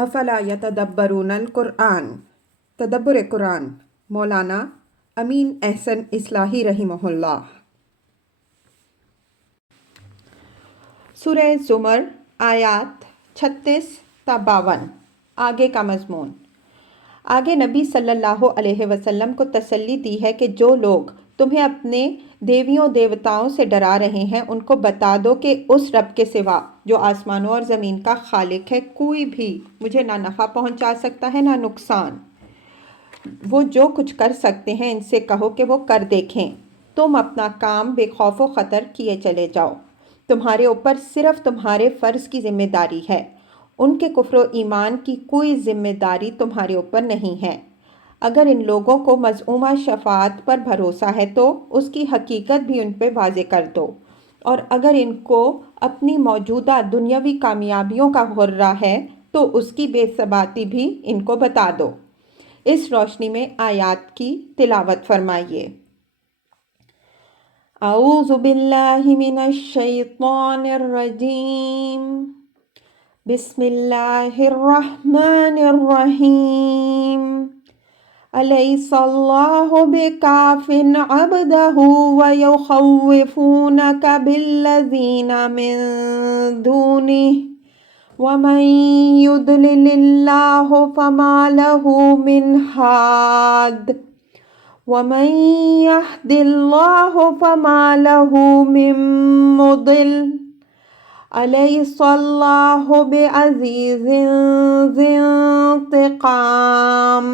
افلا یتدبرون القرآن، تدبر قرآن، مولانا امین احسن اصلاحی رحمہ اللہ۔ سورہ زمر آیات 36 تا 52۔ آگے کا مضمون۔ آگے نبی صلی اللہ علیہ وسلم کو تسلی دی ہے کہ جو لوگ تمہیں اپنے دیویوں دیوتاؤں سے ڈرا رہے ہیں ان کو بتا دو کہ اس رب کے سوا جو آسمانوں اور زمین کا خالق ہے کوئی بھی مجھے نہ نفع پہنچا سکتا ہے نہ نقصان۔ وہ جو کچھ کر سکتے ہیں ان سے کہو کہ وہ کر دیکھیں۔ تم اپنا کام بے خوف و خطر کیے چلے جاؤ۔ تمہارے اوپر صرف تمہارے فرض کی ذمہ داری ہے، ان کے کفر و ایمان کی کوئی ذمہ داری تمہارے اوپر نہیں ہے۔ اگر ان لوگوں کو مزعومہ شفاعت پر بھروسہ ہے تو اس کی حقیقت بھی ان پہ واضح کر دو، اور اگر ان کو اپنی موجودہ دنیاوی کامیابیوں کا غرہ ہے تو اس کی بے ثباتی بھی ان کو بتا دو۔ اس روشنی میں آیات کی تلاوت فرمائیے۔ اعوذ باللہ من الشیطان الرجیم، بسم اللہ الرحمن الرحیم۔ الیس اللہ بکاف عبدہ ویخوفونک بالذین من دونہ ومن یضلل اللہ فما لہ من ہاد ومن یہد اللہ فما لہ من مضل الیس اللہ بعزیز ذی انتقام۔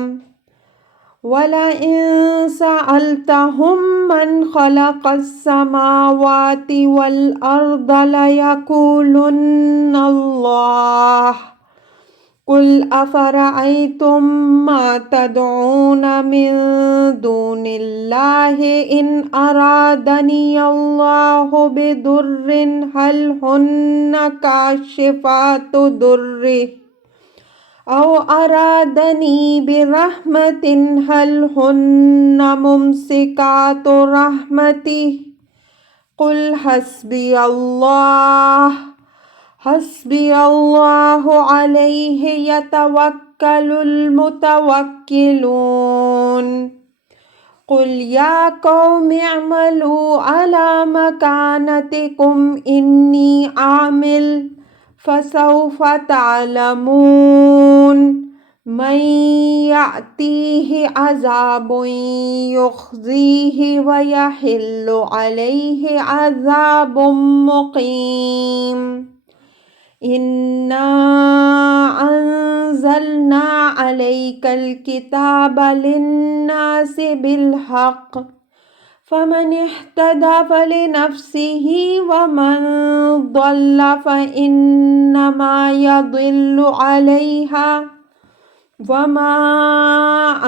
وَلَئِن سَأَلْتَهُم مَّنْ خَلَقَ السَّمَاوَاتِ وَالْأَرْضَ لَيَقُولُنَّ اللَّهُ قُلْ أَفَرَأَيْتُم مَّا تَدْعُونَ مِن دُونِ اللَّهِ إِنْ أَرَادَنِيَ اللَّهُ بِضُرٍّ هَلْ هُنَّ كَاشِفَاتُ ضُرِّهِ أَوْ أَرَادَنِي بِرَحْمَةٍ هَلْ هُنَّ مُمْسِكَاتُ رَحْمَتِهِ قُلْ حَسْبِيَ اللَّهُ عَلَيْهِ يَتَوَكَّلُ الْمُتَوَكِّلُونَ۔ قُلْ يَا قَوْمِ اعْمَلُوا عَلَى مَكَانَتِكُمْ إِنِّي عَامِلٌ فَسَوْفَ تَعْلَمُونَ مَن يَأْتِيهِ عَذَابٌ يُخْزِيهِ وَيَحِلُّ عَلَيْهِ عَذَابٌ مُقِيمٌ۔ إِنَّا أَنزَلْنَا عَلَيْكَ الْكِتَابَ لِلنَّاسِ بِالْحَقِّ فَمَنِ اهْتَدَىٰ فَلِنَفْسِهِ وَمَن ضَلَّ فَإِنَّمَا يَضِلُّ عَلَيْهَا وَمَا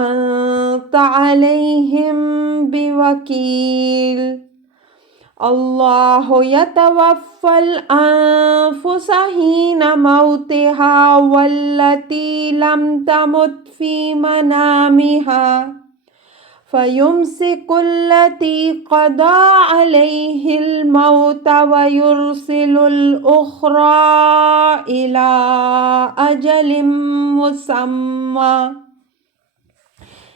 أَنتَ عَلَيْهِم بِوَكِيلٍ۔ اللہ یتوفی الانفس حین موتها والتی لم تمت فی منامها فیمسک التی قضی علیہ الموت ویرسل الاخری الی اجل مسمی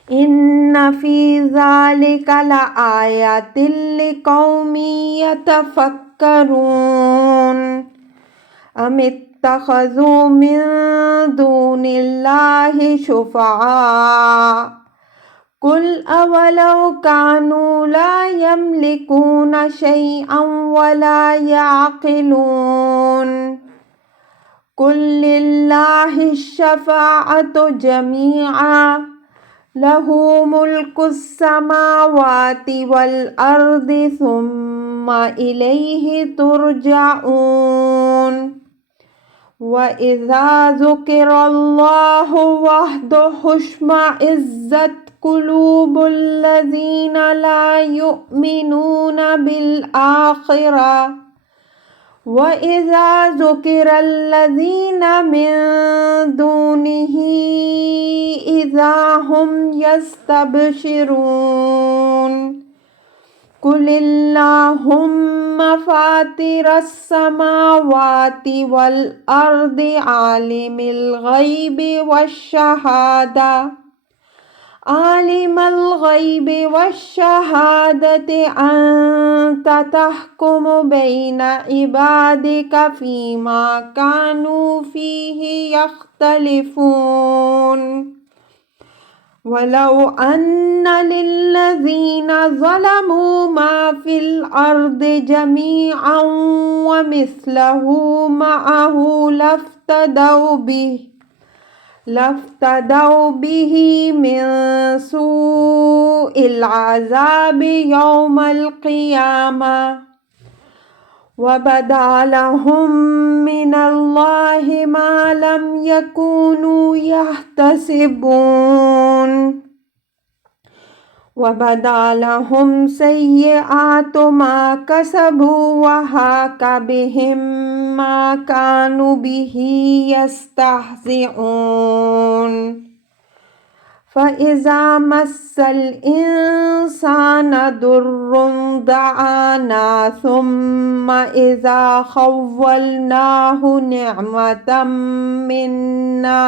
ان فی ذلک لآیات لقوم یتفکرون۔ ام اتخذوا من دون اللہ شفعاء قل اولو كانوا لا يملكون شيئا ولا يعقلون۔ قل للہ الشفاعة جميعا لہ ملک السماوات والارض ثم الیہ ترجعون۔ وَإِذَا ذُكِرَ اللَّهُ وَحْدَهُ اشْمَئَزَّتْ قُلُوبُ الَّذِينَ لَا يُؤْمِنُونَ بِالْآخِرَةِ وَإِذَا ذُكِرَ الَّذِينَ مِن دُونِهِ إِذَا هُمْ يَسْتَبْشِرُونَ۔ قل اللہم فاطر السماوات والارض عالم الغیب والشہادت انت تحکم بین عبادک فیما کانوا فیہ یختلفون وَلَوْ أَنَّ لِلَّذِينَ ظَلَمُوا مَا فِي الْأَرْضِ جَمِيعًا وَمِثْلَهُ مَعَهُ لَافْتَدَوْا بِهِ مِنْ سُوءِ الْعَذَابِ يَوْمَ الْقِيَامَةِ وَبَدَا لَهُم مِّنَ اللَّهِ مَا لَمْ يَكُونُوا يَحْتَسِبُونَ وَبَدَا لَهُمْ سَيِّئَاتُ مَا كَسَبُوا وَحَاقَ بِهِم مَّا كَانُوا بِهِ يَسْتَهْزِئُونَ فَإِذَا مَسَّ الْإِنسَانَ ضُرٌّ دَعَانَا ثُمَّ إِذَا خَوَّلْنَاهُ نِعْمَةً مِنَّا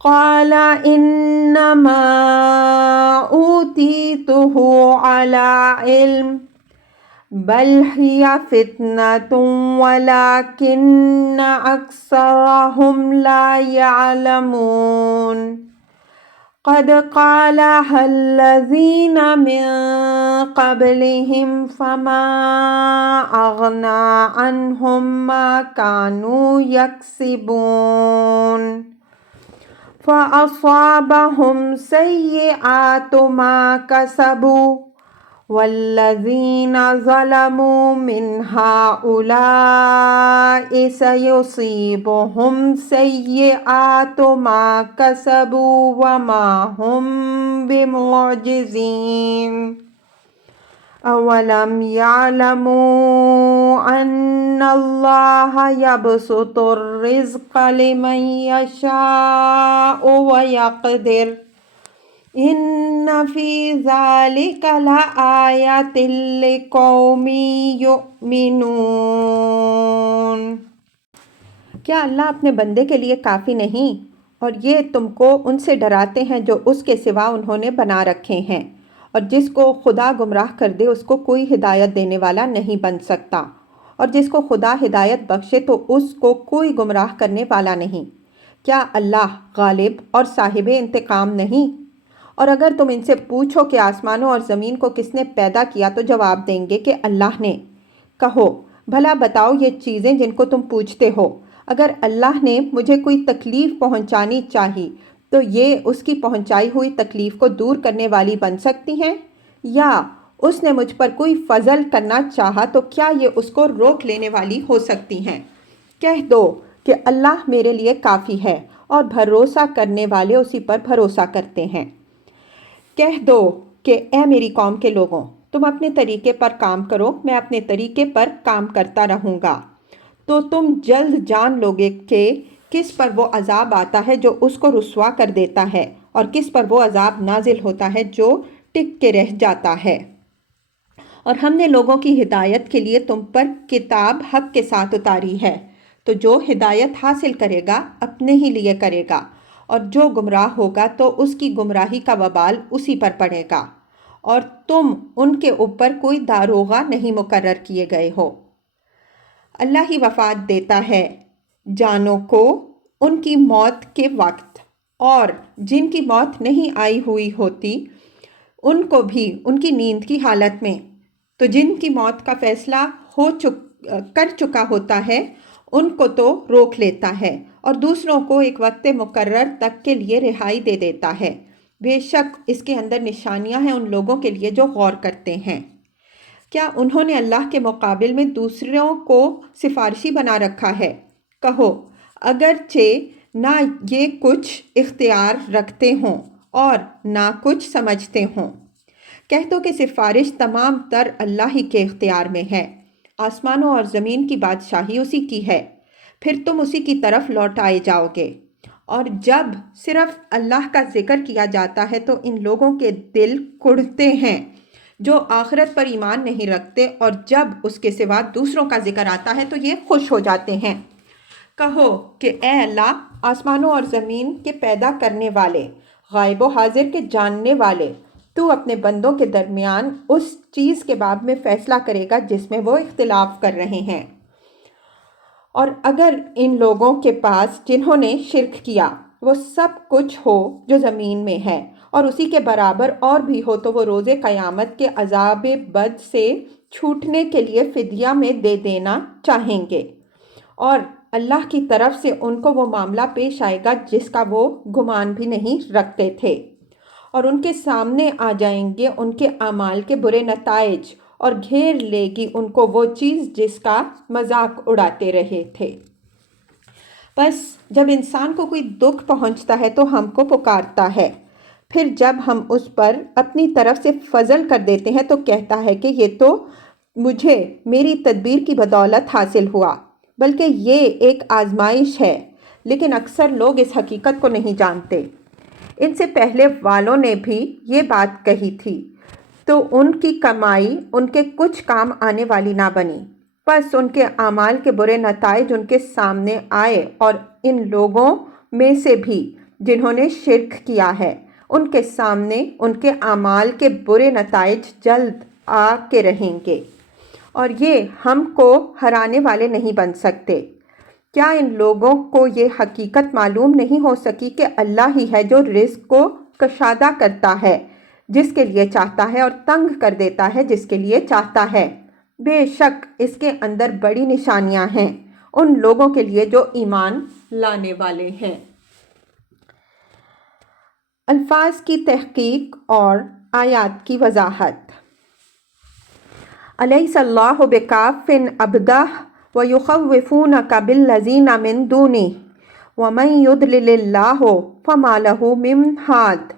قَالَ إِنَّمَا أُوتِيتُهُ عَلَى عِلْمٍ بَلْ هِيَ فِتْنَةٌ وَلَكِنَّ أَكْثَرَهُمْ لَا يَعْلَمُونَ قَدْ قَالَهَا الَّذِينَ مِن قَبْلِهِمْ فَمَا أَغْنَىٰ عَنْهُمْ مَا كَانُوا يَكْسِبُونَ فَأَصَابَهُمْ سَيِّئَاتُ مَا كَسَبُوا وَالَّذِينَ ظَلَمُوا مِنْ هَٰؤُلَاءِ سَيُصِيبُهُمْ سَيِّئَاتُ مَا كَسَبُوا وَمَا هُمْ بِمُعْجِزِينَ أَوَلَمْ يَعْلَمُوا أَنَّ اللَّهَ يَبْسُطُ الرِّزْقَ لِمَن يَشَاءُ وَيَقْدِرُ إِنَّ فِي ذَلِكَ لَآيَةً لِقَوْمٍ يُؤْمِنُونَ کیا اللہ اپنے بندے کے لیے کافی نہیں اور یہ تم کو ان سے ڈراتے ہیں جو اس کے سوا انہوں نے بنا رکھے ہیں، اور جس کو خدا گمراہ کر دے اس کو کوئی ہدایت دینے والا نہیں بن سکتا، اور جس کو خدا ہدایت بخشے تو اس کو کوئی گمراہ کرنے والا نہیں۔ کیا اللہ غالب اور صاحب انتقام نہیں؟ اور اگر تم ان سے پوچھو کہ آسمانوں اور زمین کو کس نے پیدا کیا تو جواب دیں گے کہ اللہ نے۔ کہو بھلا بتاؤ یہ چیزیں جن کو تم پوچھتے ہو، اگر اللہ نے مجھے کوئی تکلیف پہنچانی چاہی تو یہ اس کی پہنچائی ہوئی تکلیف کو دور کرنے والی بن سکتی ہیں؟ یا اس نے مجھ پر کوئی فضل کرنا چاہا تو کیا یہ اس کو روک لینے والی ہو سکتی ہیں؟ کہہ دو کہ اللہ میرے لیے کافی ہے اور بھروسہ کرنے والے اسی پر بھروسہ کرتے ہیں۔ کہہ دو کہ اے میری قوم کے لوگوں، تم اپنے طریقے پر کام کرو، میں اپنے طریقے پر کام کرتا رہوں گا، تو تم جلد جان لوگے کہ کس پر وہ عذاب آتا ہے جو اس کو رسوا کر دیتا ہے، اور کس پر وہ عذاب نازل ہوتا ہے جو ٹک کے رہ جاتا ہے۔ اور ہم نے لوگوں کی ہدایت کے لیے تم پر کتاب حق کے ساتھ اتاری ہے، تو جو ہدایت حاصل کرے گا اپنے ہی لیے کرے گا، اور جو گمراہ ہوگا تو اس کی گمراہی کا وبال اسی پر پڑے گا، اور تم ان کے اوپر کوئی داروغہ نہیں مقرر کیے گئے ہو۔ اللہ ہی وفات دیتا ہے جانوں کو ان کی موت کے وقت، اور جن کی موت نہیں آئی ہوئی ہوتی ان کو بھی ان کی نیند کی حالت میں، تو جن کی موت کا فیصلہ کر چکا ہوتا ہے ان کو تو روک لیتا ہے، اور دوسروں کو ایک وقت مقرر تک کے لیے رہائی دے دیتا ہے۔ بے شک اس کے اندر نشانیاں ہیں ان لوگوں کے لیے جو غور کرتے ہیں۔ کیا انہوں نے اللہ کے مقابل میں دوسروں کو سفارشی بنا رکھا ہے؟ کہو اگرچہ نہ یہ کچھ اختیار رکھتے ہوں اور نہ کچھ سمجھتے ہوں۔ کہہ دو کہ سفارش تمام تر اللہ ہی کے اختیار میں ہے، آسمانوں اور زمین کی بادشاہی اسی کی ہے، پھر تم اسی کی طرف لوٹائے جاؤ گے۔ اور جب صرف اللہ کا ذکر کیا جاتا ہے تو ان لوگوں کے دل کڑھتے ہیں، جو آخرت پر ایمان نہیں رکھتے اور جب اس کے سوا دوسروں کا ذکر آتا ہے تو یہ خوش ہو جاتے ہیں۔ کہو کہ اے اللہ، آسمانوں اور زمین کے پیدا کرنے والے، غائب و حاضر کے جاننے والے، تو اپنے بندوں کے درمیان اس چیز کے باب میں فیصلہ کرے گا جس میں وہ اختلاف کر رہے ہیں۔ اور اگر ان لوگوں کے پاس جنہوں نے شرک کیا وہ سب کچھ ہو جو زمین میں ہے اور اسی کے برابر اور بھی ہو تو وہ روز قیامت کے عذاب بد سے چھوٹنے کے لیے فدیہ میں دے دینا چاہیں گے، اور اللہ کی طرف سے ان کو وہ معاملہ پیش آئے گا جس کا وہ گمان بھی نہیں رکھتے تھے، اور ان کے سامنے آ جائیں گے ان کے اعمال کے برے نتائج، اور گھیر لے گی ان کو وہ چیز جس کا مذاق اڑاتے رہے تھے۔ بس جب انسان کو کوئی دکھ پہنچتا ہے تو ہم کو پکارتا ہے، پھر جب ہم اس پر اپنی طرف سے فضل کر دیتے ہیں تو کہتا ہے کہ یہ تو مجھے میری تدبیر کی بدولت حاصل ہوا، بلکہ یہ ایک آزمائش ہے، لیکن اکثر لوگ اس حقیقت کو نہیں جانتے۔ ان سے پہلے والوں نے بھی یہ بات کہی تھی، تو ان کی کمائی ان کے کچھ کام آنے والی نہ بنی، بس ان کے اعمال کے برے نتائج ان کے سامنے آئے، اور ان لوگوں میں سے بھی جنہوں نے شرک کیا ہے ان کے سامنے ان کے اعمال کے برے نتائج جلد آ کے رہیں گے، اور یہ ہم کو ہرانے والے نہیں بن سکتے۔ کیا ان لوگوں کو یہ حقیقت معلوم نہیں ہو سکی کہ اللہ ہی ہے جو رزق کو کشادہ کرتا ہے جس کے لیے چاہتا ہے اور تنگ کر دیتا ہے جس کے لیے چاہتا ہے؟ بے شک اس کے اندر بڑی نشانیاں ہیں ان لوگوں کے لیے جو ایمان لانے والے ہیں۔ الفاظ کی تحقیق اور آیات کی وضاحت۔ الیس اللہ بکاف عبدہ ویخوفونک بالذین من دونہ ومن یضلل اللہ فما لہ من ہاد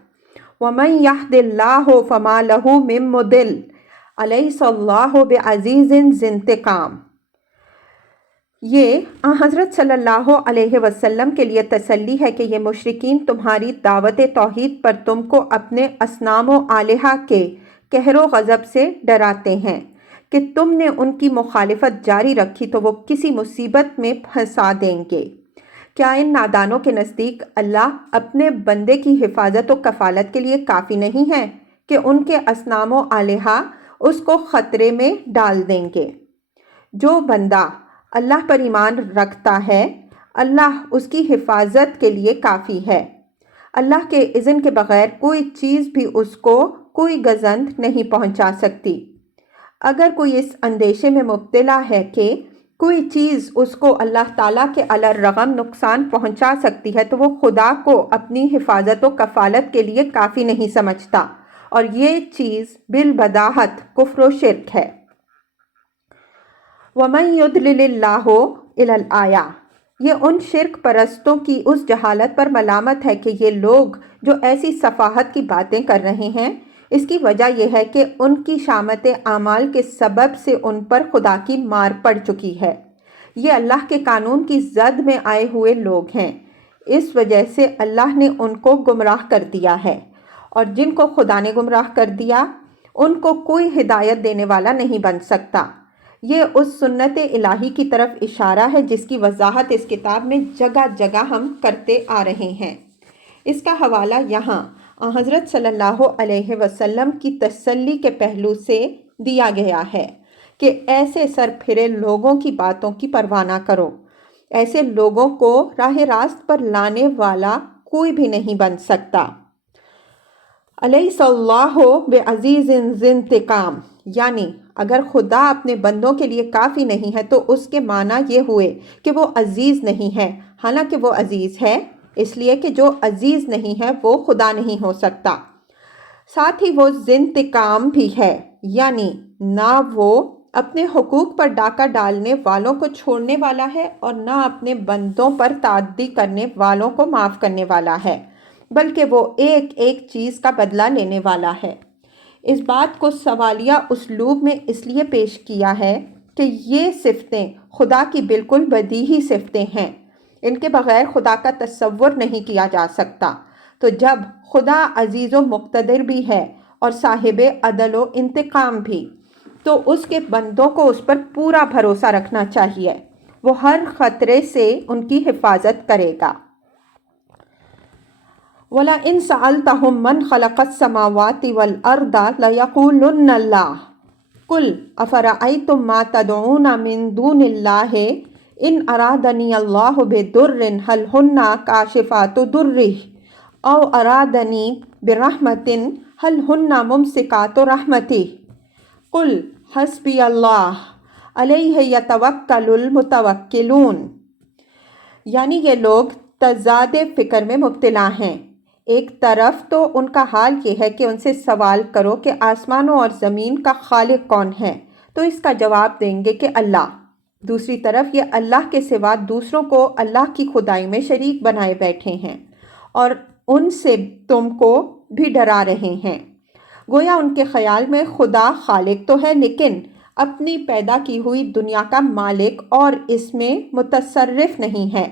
ومن یہد اللہ فما لہ من مضل الیس اللہ بعزیز ذی انتقام۔ یہ حضرت صلی اللہ علیہ وسلم کے لیے تسلی ہے کہ یہ مشرکین تمہاری دعوت توحید پر تم کو اپنے اصنام و آلہہ کے قہر و غضب سے ڈراتے ہیں کہ تم نے ان کی مخالفت جاری رکھی تو وہ کسی مصیبت میں پھنسا دیں گے۔ کیا ان نادانوں کے نزدیک اللہ اپنے بندے کی حفاظت و کفالت کے لیے کافی نہیں ہے کہ ان کے اصنام و آلہہ اس کو خطرے میں ڈال دیں گے؟ جو بندہ اللہ پر ایمان رکھتا ہے اللہ اس کی حفاظت کے لیے کافی ہے۔ اللہ کے اذن کے بغیر کوئی چیز بھی اس کو کوئی گزند نہیں پہنچا سکتی۔ اگر کوئی اس اندیشے میں مبتلا ہے کہ کوئی چیز اس کو اللہ تعالیٰ کے علی الرغم نقصان پہنچا سکتی ہے تو وہ خدا کو اپنی حفاظت و کفالت کے لیے کافی نہیں سمجھتا، اور یہ چیز بالبداہت کفر و شرک ہے۔ وَمَن يُضْلِلِ اللَّهُ إِلَى الْآيَةِ، یہ ان شرک پرستوں کی اس جہالت پر ملامت ہے کہ یہ لوگ جو ایسی سفاہت کی باتیں کر رہے ہیں، اس کی وجہ یہ ہے کہ ان کی شامت اعمال کے سبب سے ان پر خدا کی مار پڑ چکی ہے۔ یہ اللہ کے قانون کی زد میں آئے ہوئے لوگ ہیں، اس وجہ سے اللہ نے ان کو گمراہ کر دیا ہے، اور جن کو خدا نے گمراہ کر دیا ان کو کوئی ہدایت دینے والا نہیں بن سکتا۔ یہ اس سنت الہی کی طرف اشارہ ہے جس کی وضاحت اس کتاب میں جگہ جگہ ہم کرتے آ رہے ہیں۔ اس کا حوالہ یہاں حضرت صلی اللہ علیہ وسلم کی تسلی کے پہلو سے دیا گیا ہے کہ ایسے سر پھرے لوگوں کی باتوں کی پرواہ نہ کرو، ایسے لوگوں کو راہ راست پر لانے والا کوئی بھی نہیں بن سکتا۔ الیس اللہ بعزیز ذی انتقام، یعنی اگر خدا اپنے بندوں کے لیے کافی نہیں ہے تو اس کے معنی یہ ہوئے کہ وہ عزیز نہیں ہے، حالانکہ وہ عزیز ہے، اس لیے کہ جو عزیز نہیں ہے وہ خدا نہیں ہو سکتا۔ ساتھ ہی وہ ذی انتقام بھی ہے، یعنی نہ وہ اپنے حقوق پر ڈاکہ ڈالنے والوں کو چھوڑنے والا ہے اور نہ اپنے بندوں پر تعدی کرنے والوں کو معاف کرنے والا ہے، بلکہ وہ ایک ایک چیز کا بدلہ لینے والا ہے۔ اس بات کو سوالیہ اسلوب میں اس لیے پیش کیا ہے کہ یہ صفتیں خدا کی بالکل بدیہی صفتیں ہیں، ان کے بغیر خدا کا تصور نہیں کیا جا سکتا۔ تو جب خدا عزیز و مقتدر بھی ہے اور صاحب عدل و انتقام بھی، تو اس کے بندوں کو اس پر پورا بھروسہ رکھنا چاہیے، وہ ہر خطرے سے ان کی حفاظت کرے گا۔ وَلَئِن سَأَلْتَهُم مَّنْ خَلَقَ السَّمَاوَاتِ وَالْأَرْضَ لَيَقُولُنَّ اللَّهُ قُلْ أَفَرَأَيْتُم مَّا تَدْعُونَ مِن دُونِ اللَّهِ إِنْ أَرَادَنِيَ اللَّهُ بِضُرٍّ هَلْ هُنَّ كَاشِفَاتُ ضُرِّهِ أَوْ أَرَادَنِي بِرَحْمَةٍ هَلْ هُنَّ مُمْسِكَاتُ رَحْمَتِهِ قُلْ حَسْبِيَ اللَّهُ عَلَيْهِ يَتَوَكَّلُ الْمُتَوَكِّلُونَ۔ یعنی یہ لوگ تضاد فکر میں مبتلا ہیں۔ ایک طرف تو ان کا حال یہ ہے کہ ان سے سوال کرو کہ آسمانوں اور زمین کا خالق کون ہے، تو اس کا جواب دیں گے کہ اللہ۔ دوسری طرف یہ اللہ کے سوا دوسروں کو اللہ کی خدائی میں شریک بنائے بیٹھے ہیں اور ان سے تم کو بھی ڈرا رہے ہیں۔ گویا ان کے خیال میں خدا خالق تو ہے لیکن اپنی پیدا کی ہوئی دنیا کا مالک اور اس میں متصرف نہیں ہے۔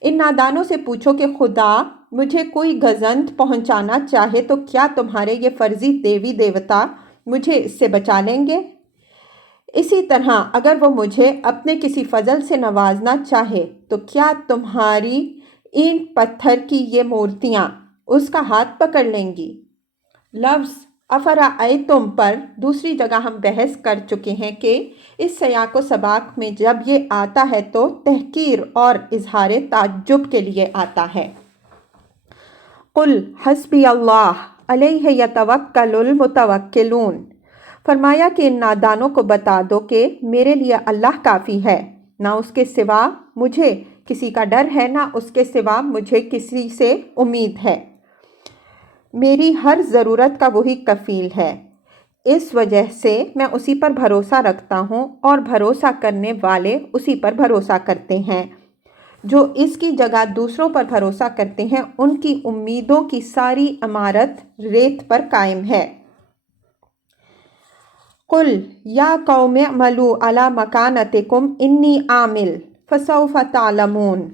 ان نادانوں سے پوچھو کہ خدا مجھے کوئی گزند پہنچانا چاہے تو کیا تمہارے یہ فرضی دیوی دیوتا مجھے اس سے بچا لیں گے؟ اسی طرح اگر وہ مجھے اپنے کسی فضل سے نوازنا چاہے تو کیا تمہاری اینٹ پتھر کی یہ مورتیاں اس کا ہاتھ پکڑ لیں گی؟ لفظ افرأیتم پر دوسری جگہ ہم بحث کر چکے ہیں کہ اس سیاق و سباق میں جب یہ آتا ہے تو تحقیر اور اظہار تعجب کے لیے آتا ہے۔ قُلْ حَسْبِيَ اللَّهُ عَلَيْهِ يَتَوَكَّلُ الْمُتَوَكِّلُونَ۔ فرمایا کہ ان نادانوں کو بتا دو کہ میرے لیے اللہ کافی ہے، نہ اس کے سوا مجھے کسی کا ڈر ہے، نہ اس کے سوا مجھے کسی سے امید ہے، میری ہر ضرورت کا وہی کفیل ہے، اس وجہ سے میں اسی پر بھروسہ رکھتا ہوں اور بھروسہ کرنے والے اسی پر بھروسہ کرتے ہیں۔ جو اس کی جگہ دوسروں پر بھروسہ کرتے ہیں ان کی امیدوں کی ساری عمارت ریت پر قائم ہے۔ قُلْ یا قوم اعملوا علی مکانتکم انی عامل فسوف تعلمون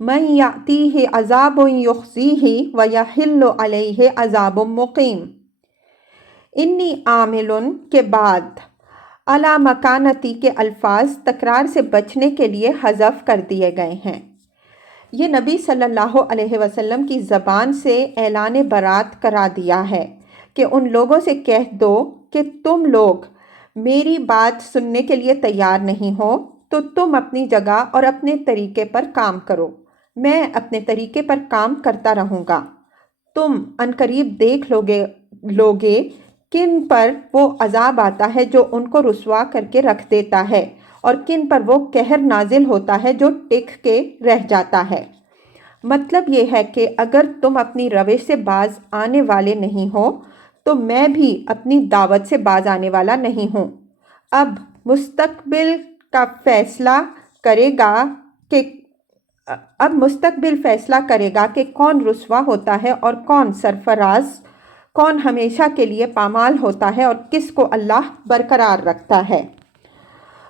من یأتیہ عذاب یخزیہ ویحل علیہ عذاب مقیم۔ انی عامل کے بعد علی مکانتی کے الفاظ تکرار سے بچنے کے لیے حذف کر دیے گئے ہیں۔ یہ نبی صلی اللہ علیہ وسلم کی زبان سے اعلان برات کرا دیا ہے کہ ان لوگوں سے کہہ دو کہ تم لوگ میری بات سننے کے لیے تیار نہیں ہو تو تم اپنی جگہ اور اپنے طریقے پر کام کرو، میں اپنے طریقے پر کام کرتا رہوں گا۔ تم عنقریب دیکھ لوگے کن پر وہ عذاب آتا ہے جو ان کو رسوا کر کے رکھ دیتا ہے اور کن پر وہ قہر نازل ہوتا ہے جو ٹک کے رہ جاتا ہے۔ مطلب یہ ہے کہ اگر تم اپنی روش سے باز آنے والے نہیں ہو تو میں بھی اپنی دعوت سے باز آنے والا نہیں ہوں۔ اب مستقبل فیصلہ کرے گا کہ کون رسوا ہوتا ہے اور کون سرفراز، کون ہمیشہ کے لیے پامال ہوتا ہے اور کس کو اللہ برقرار رکھتا ہے۔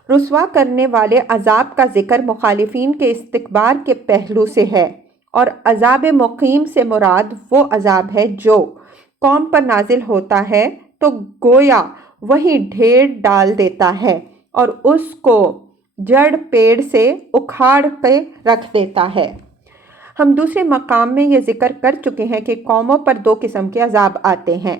رسوا کرنے والے عذاب کا ذکر مخالفین کے استکبار کے پہلو سے ہے، اور عذاب مقیم سے مراد وہ عذاب ہے جو قوم پر نازل ہوتا ہے تو گویا وہی ڈھیر ڈال دیتا ہے اور اس کو جڑ پیڑ سے اکھاڑ کے رکھ دیتا ہے۔ ہم دوسرے مقام میں یہ ذکر کر چکے ہیں کہ قوموں پر دو قسم کے عذاب آتے ہیں،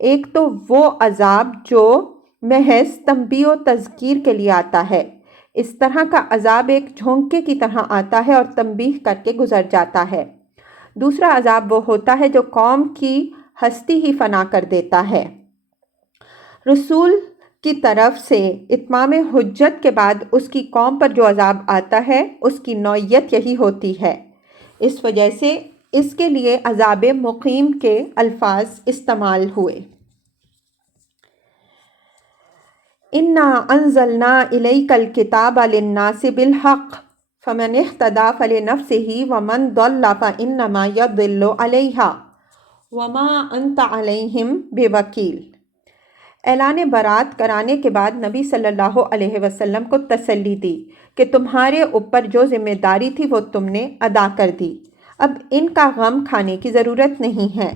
ایک تو وہ عذاب جو محض تنبیہ و تذکیر کے لیے آتا ہے، اس طرح کا عذاب ایک جھونکے کی طرح آتا ہے اور تنبیہ کر کے گزر جاتا ہے۔ دوسرا عذاب وہ ہوتا ہے جو قوم کی ہستی ہی فنا کر دیتا ہے۔ رسول کی طرف سے اتمام حجت کے بعد اس کی قوم پر جو عذاب آتا ہے اس کی نوعیت یہی ہوتی ہے، اس وجہ سے اس کے لیے عذاب مقیم کے الفاظ استعمال ہوئے۔ اِنَّا أَنزَلْنَا إِلَيْكَ الْكِتَابَ لِلنَّاسِ بِالْحَقِّ فَمَنِ اهْتَدَىٰ فَلِنَفْسِهِ وَمَنْ ضَلَّ فَإِنَّمَا يَضِلُّ عَلَيْهَا وَمَا أَنْتَ عَلَيْهِمْ بِوَكِيلٍ۔ اعلان برات کرانے کے بعد نبی صلی اللہ علیہ وسلم کو تسلی دی کہ تمہارے اوپر جو ذمہ داری تھی وہ تم نے ادا کر دی، اب ان کا غم کھانے کی ضرورت نہیں ہے۔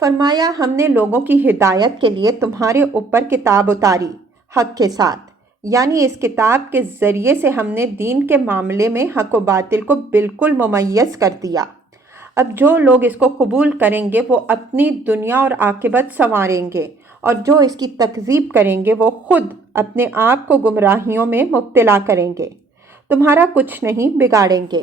فرمایا ہم نے لوگوں کی ہدایت کے لیے تمہارے اوپر کتاب اتاری حق کے ساتھ، یعنی اس کتاب کے ذریعے سے ہم نے دین کے معاملے میں حق و باطل کو بالکل ممیز کر دیا۔ اب جو لوگ اس کو قبول کریں گے وہ اپنی دنیا اور عاقبت سنواریں گے، اور جو اس کی تکذیب کریں گے وہ خود اپنے آپ کو گمراہیوں میں مبتلا کریں گے۔ تمہارا کچھ نہیں بگاڑیں گے۔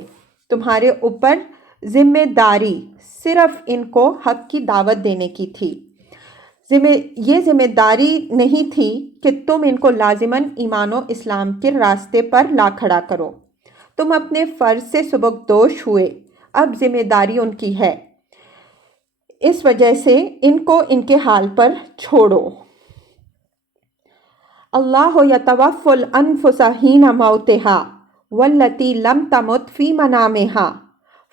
تمہارے اوپر ذمہ داری صرف ان کو حق کی دعوت دینے کی تھی۔ یہ ذمہ داری نہیں تھی کہ تم ان کو لازماً ایمان و اسلام کے راستے پر لا کھڑا کرو۔ تم اپنے فرض سے سبکدوش ہوئے، اب ذمہ داری ان کی ہے، اس وجہ سے ان کو ان کے حال پر چھوڑو۔ اللہ یتوفی الانفس حین موتها والتی لم تمت فی منامها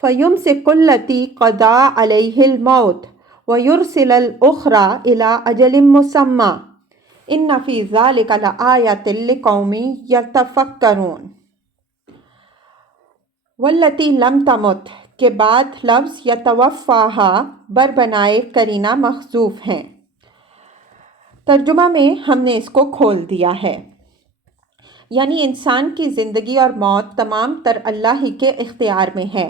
فیمسک التی قضی علیہ الموت ویرسل الاخری الی اجل مسمی ان فی ذلک لآیۃ لقوم یتفکرون۔ والتی لم تمت کے بعد لفظ یتوفاہا بربنائے کرینہ محذوف ہیں۔ ترجمہ میں ہم نے اس کو کھول دیا ہے، یعنی انسان کی زندگی اور موت تمام تر اللہ ہی کے اختیار میں ہے۔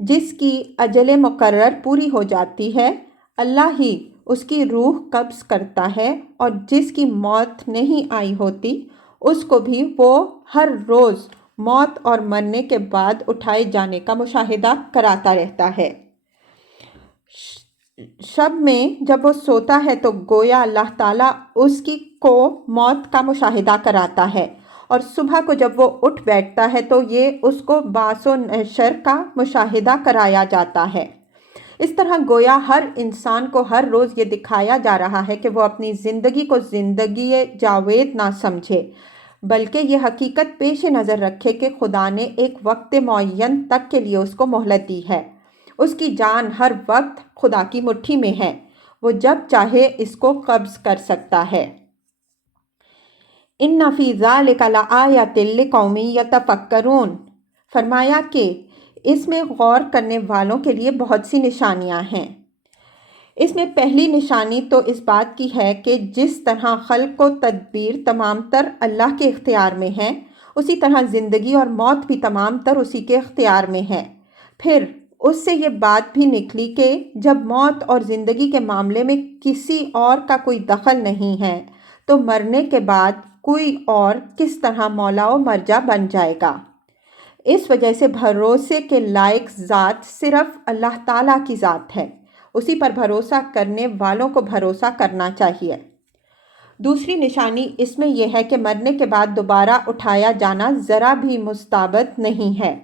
جس کی اجل مقرر پوری ہو جاتی ہے اللہ ہی اس کی روح قبض کرتا ہے، اور جس کی موت نہیں آئی ہوتی اس کو بھی وہ ہر روز موت اور مرنے کے بعد اٹھائے جانے کا مشاہدہ کراتا رہتا ہے۔ شب میں جب وہ سوتا ہے تو گویا اللہ تعالیٰ اس کو موت کا مشاہدہ کراتا ہے، اور صبح کو جب وہ اٹھ بیٹھتا ہے تو یہ اس کو بعث و نشر کا مشاہدہ کرایا جاتا ہے۔ اس طرح گویا ہر انسان کو ہر روز یہ دکھایا جا رہا ہے کہ وہ اپنی زندگی کو زندگی جاوید نہ سمجھے، بلکہ یہ حقیقت پیش نظر رکھے کہ خدا نے ایک وقت معین تک کے لیے اس کو مہلت دی ہے۔ اس کی جان ہر وقت خدا کی مٹھی میں ہے، وہ جب چاہے اس کو قبض کر سکتا ہے۔ ان فی ذلک لآیۃ لقوم یتفکرون، فرمایا کہ اس میں غور کرنے والوں کے لیے بہت سی نشانیاں ہیں۔ اس میں پہلی نشانی تو اس بات کی ہے کہ جس طرح خلق و تدبیر تمام تر اللہ کے اختیار میں ہے، اسی طرح زندگی اور موت بھی تمام تر اسی کے اختیار میں ہے۔ پھر اس سے یہ بات بھی نکلی کہ جب موت اور زندگی کے معاملے میں کسی اور کا کوئی دخل نہیں ہے تو مرنے کے بعد کوئی اور کس طرح مولا و مرجع بن جائے گا۔ اس وجہ سے بھروسے کے لائق ذات صرف اللہ تعالیٰ کی ذات ہے، اسی پر بھروسہ کرنے والوں کو بھروسہ کرنا چاہیے۔ دوسری نشانی اس میں یہ ہے کہ مرنے کے بعد دوبارہ اٹھایا جانا ذرا بھی مستبد نہیں ہے۔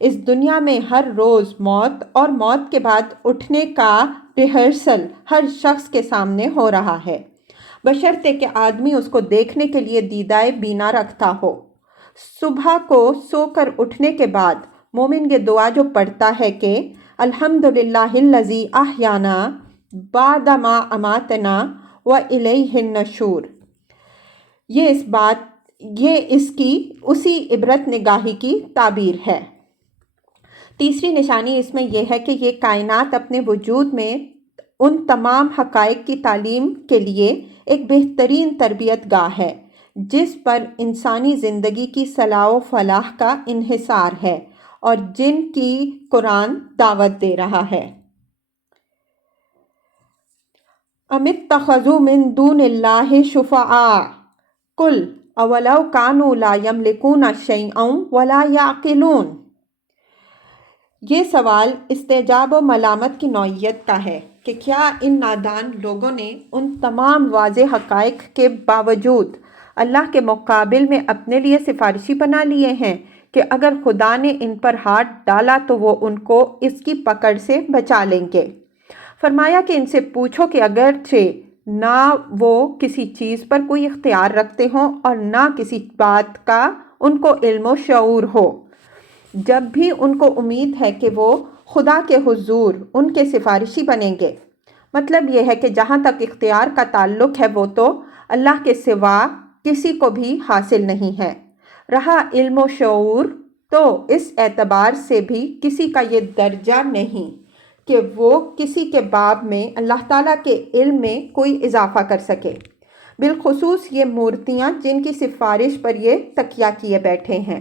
اس دنیا میں ہر روز موت اور موت کے بعد اٹھنے کا ریہرسل ہر شخص کے سامنے ہو رہا ہے، بشرطے کہ آدمی اس کو دیکھنے کے لیے دیدائے بینا رکھتا ہو۔ صبح کو سو کر اٹھنے کے بعد مومن یہ دعا جو پڑھتا ہے کہ الحمدللہ الذی احیانا بعد ما اماتنا والیہ النشور، یہ اس کی اسی عبرت نگاہی کی تعبیر ہے۔ تیسری نشانی اس میں یہ ہے کہ یہ کائنات اپنے وجود میں ان تمام حقائق کی تعلیم کے لیے ایک بہترین تربیت گاہ ہے جس پر انسانی زندگی کی صلاح و فلاح کا انحصار ہے اور جن کی قرآن دعوت دے رہا ہے۔ ام اتخذوا من دون اللہ شفعاء قل اولو کانوا لا یملکون شیئا ولا یعقلون۔ یہ سوال استجاب و ملامت کی نوعیت کا ہے کہ کیا ان نادان لوگوں نے ان تمام واضح حقائق کے باوجود اللہ کے مقابل میں اپنے لیے سفارشی بنا لیے ہیں کہ اگر خدا نے ان پر ہاتھ ڈالا تو وہ ان کو اس کی پکڑ سے بچا لیں گے۔ فرمایا کہ ان سے پوچھو کہ اگرچہ نہ وہ کسی چیز پر کوئی اختیار رکھتے ہوں اور نہ کسی بات کا ان کو علم و شعور ہو، جب بھی ان کو امید ہے کہ وہ خدا کے حضور ان کے سفارشی بنیں گے، مطلب یہ ہے کہ جہاں تک اختیار کا تعلق ہے وہ تو اللہ کے سوا کسی کو بھی حاصل نہیں ہے۔ رہا علم و شعور تو اس اعتبار سے بھی کسی کا یہ درجہ نہیں کہ وہ کسی کے باب میں اللہ تعالیٰ کے علم میں کوئی اضافہ کر سکے، بالخصوص یہ مورتیاں جن کی سفارش پر یہ تکیہ کیے بیٹھے ہیں۔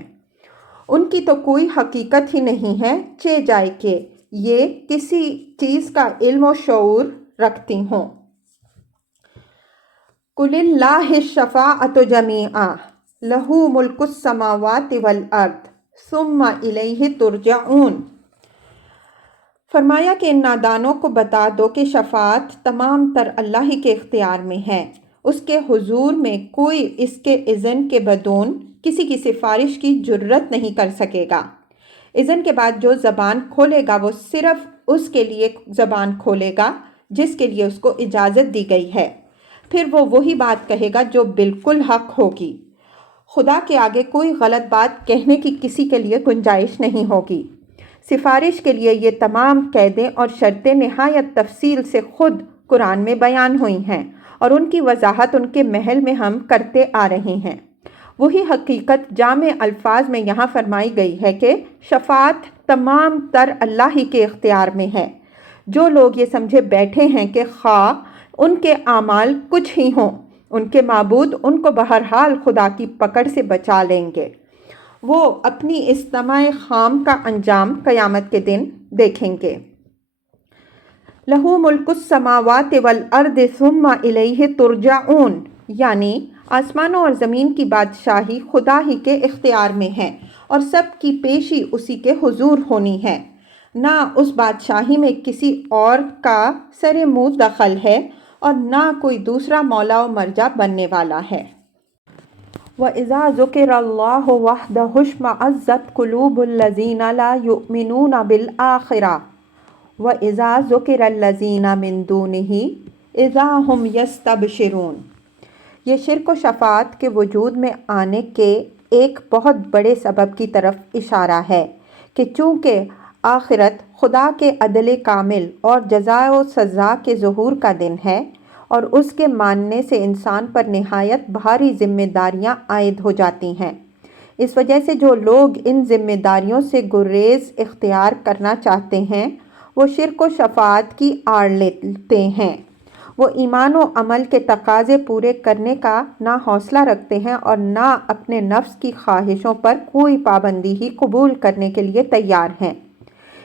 ان کی تو کوئی حقیقت ہی نہیں ہے، چہ جائے کہ یہ کسی چیز کا علم و شعور رکھتی ہوں۔ قُلِ اللّٰہِ الشَّفَاعَةُ جَمِيعًا لَہُ مُلْکُ السَّمَاوَاتِ وَالْأَرْضِ ثُمَّ إِلَيْهِ تُرْجَعُونَ۔ فرمایا کہ ان نادانوں کو بتا دو کہ شفاعت تمام تر اللہ ہی کے اختیار میں ہے، اس کے حضور میں کوئی اس کے اذن کے بدون کسی کی سفارش کی جرت نہیں کر سکے گا۔ اذن کے بعد جو زبان کھولے گا وہ صرف اس کے لیے زبان کھولے گا جس کے لیے اس کو اجازت دی گئی ہے، پھر وہ وہی بات کہے گا جو بالکل حق ہوگی۔ خدا کے آگے کوئی غلط بات کہنے کی کسی کے لیے گنجائش نہیں ہوگی۔ سفارش کے لیے یہ تمام قیدیں اور شرطیں نہایت تفصیل سے خود قرآن میں بیان ہوئی ہیں، اور ان کی وضاحت ان کے محل میں ہم کرتے آ رہے ہیں۔ وہی حقیقت جامع الفاظ میں یہاں فرمائی گئی ہے کہ شفاعت تمام تر اللہ ہی کے اختیار میں ہے۔ جو لوگ یہ سمجھے بیٹھے ہیں کہ خواہ ان کے اعمال کچھ ہی ہوں، ان کے معبود ان کو بہرحال خدا کی پکڑ سے بچا لیں گے، وہ اپنی اس طمع خام کا انجام قیامت کے دن دیکھیں گے۔ لَہُ مُلْکُ السَّمَاوَاتِ وَالْأَرْضِ ثُمَّ إِلَيْهِ تُرْجَعُونَ، یعنی آسمانوں اور زمین کی بادشاہی خدا ہی کے اختیار میں ہے اور سب کی پیشی اسی کے حضور ہونی ہے۔ نہ اس بادشاہی میں کسی اور کا سر منہ دخل ہے اور نہ کوئی دوسرا مولا و مرجع بننے والا ہے۔ وَإِذَا ذُكِرَ اللَّهُ وَحْدَهُ اشْمَأَزَّتْ قُلُوبُ الَّذِينَ لَا يُؤْمِنُونَ بِالْآخِرَةِ وَإِذَا ذُكِرَ الَّذِينَ مِن دُونِهِ إِذَا هُمْ يَسْتَبْشِرُونَ۔ یہ شرک و شفاعت کے وجود میں آنے کے ایک بہت بڑے سبب کی طرف اشارہ ہے کہ چونکہ آخرت خدا کے عدل کامل اور جزا و سزا کے ظہور کا دن ہے اور اس کے ماننے سے انسان پر نہایت بھاری ذمہ داریاں عائد ہو جاتی ہیں، اس وجہ سے جو لوگ ان ذمہ داریوں سے گریز اختیار کرنا چاہتے ہیں وہ شرک و شفاعت کی آڑ لیتے ہیں۔ وہ ایمان و عمل کے تقاضے پورے کرنے کا نہ حوصلہ رکھتے ہیں اور نہ اپنے نفس کی خواہشوں پر کوئی پابندی ہی قبول کرنے کے لیے تیار ہیں۔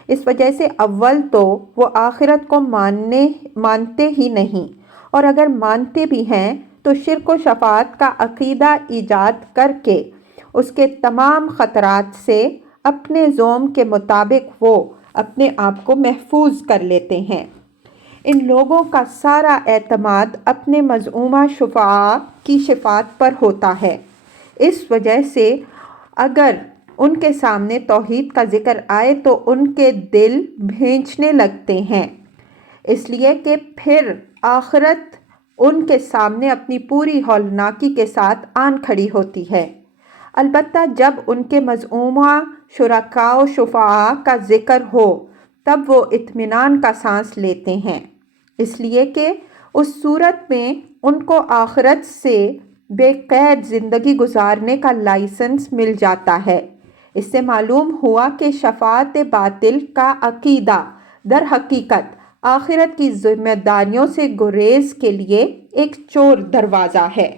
اس وجہ سے اول تو وہ آخرت کو مانتے ہی نہیں، اور اگر مانتے بھی ہیں تو شرک و شفاعت کا عقیدہ ایجاد کر کے اس کے تمام خطرات سے اپنے ذوم کے مطابق وہ اپنے آپ کو محفوظ کر لیتے ہیں۔ ان لوگوں کا سارا اعتماد اپنے مزعومہ شفعاء کی شفاعت پر ہوتا ہے، اس وجہ سے اگر ان کے سامنے توحید کا ذکر آئے تو ان کے دل بھینچنے لگتے ہیں، اس لیے کہ پھر آخرت ان کے سامنے اپنی پوری ہولناکی کے ساتھ آن کھڑی ہوتی ہے۔ البتہ جب ان کے مزعومہ شرکاء و شفعاء کا ذکر ہو تب وہ اطمینان کا سانس لیتے ہیں، اس لیے کہ اس صورت میں ان کو آخرت سے بے قید زندگی گزارنے کا لائسنس مل جاتا ہے۔ اس سے معلوم ہوا کہ شفاعت باطل کا عقیدہ در حقیقت آخرت کی ذمہ داریوں سے گریز کے لیے ایک چور دروازہ ہے۔